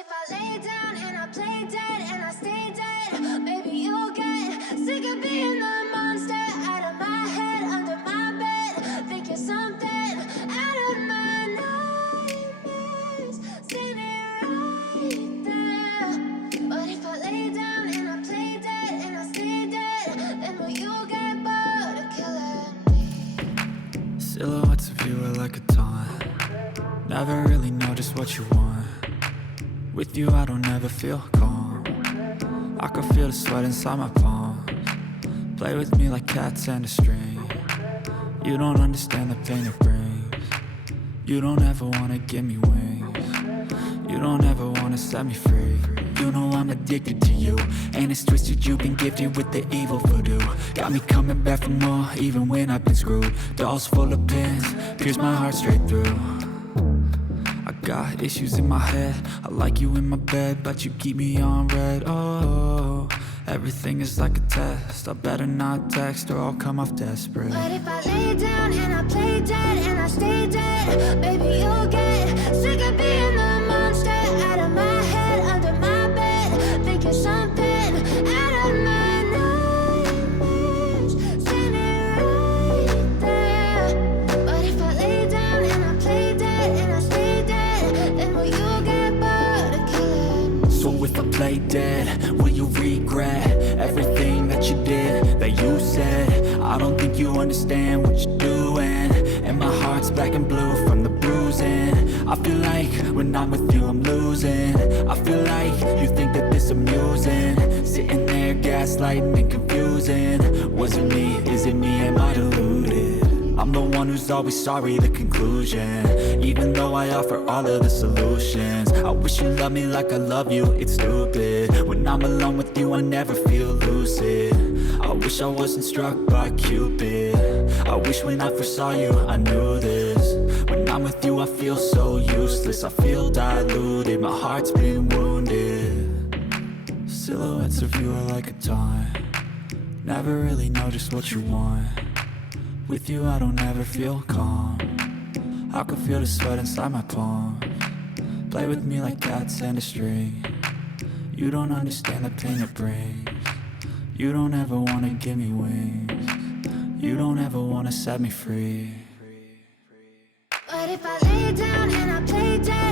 if I lay down and I play dead and I stay dead, maybe you'll get sick of being the monster out of my head, under my bed, thinking something out of my nightmares, standing right there. But if I lay down and I play dead and I stay dead, then will you get bored of killing me? Silhouettes of you are like a taunt. Never really know just what you want. With you I don't ever feel calm. I can feel the sweat inside my palms. Play with me like cats and a string. You don't understand the pain it brings. You don't ever wanna give me wings. You don't ever wanna set me free. You know I'm addicted to you, and it's twisted. You've been gifted with the evil voodoo. Got me coming back for more, even when I've been screwed. Dolls full of pins, pierce my heart straight through. I got issues in my head. I like you in my bed, but you keep me on red. Oh, everything is like a test. I better not text or I'll come off desperate. But if I lay down and I play dead and I stay dead, baby you'll get sick of being the monster out of my head, under my bed, thinking something out of my nightmares, standing right there. But if I lay down and I play dead and I stay dead, then will you get bored of killing me? So if I play dead, will you regret everything that you did, that you said? I don't think you understand what you're doing, and my heart's black and blue from the bruising. I feel like when I'm with you I'm losing. I feel like you think that this amusing, sitting there gaslighting and confusing. Was it me? Is it me? Am I deluded? I'm the one who's always sorry, the conclusion. Even though I offer all of the solutions, I wish you loved me like I love you, it's stupid. When I'm alone with you I never feel lucid. I wish I wasn't struck by Cupid. I wish when I first saw you I knew this. When I'm with you I feel so useless. I feel diluted, my heart's been wounded. Silhouettes of you are like a taunt. Never really know just what you want. With you I don't ever feel calm. I can feel the sweat inside my palms. Play with me like cats and a string. You don't understand the pain it brings. You don't ever wanna give me wings. You don't ever wanna set me free. But if I lay down and I play dead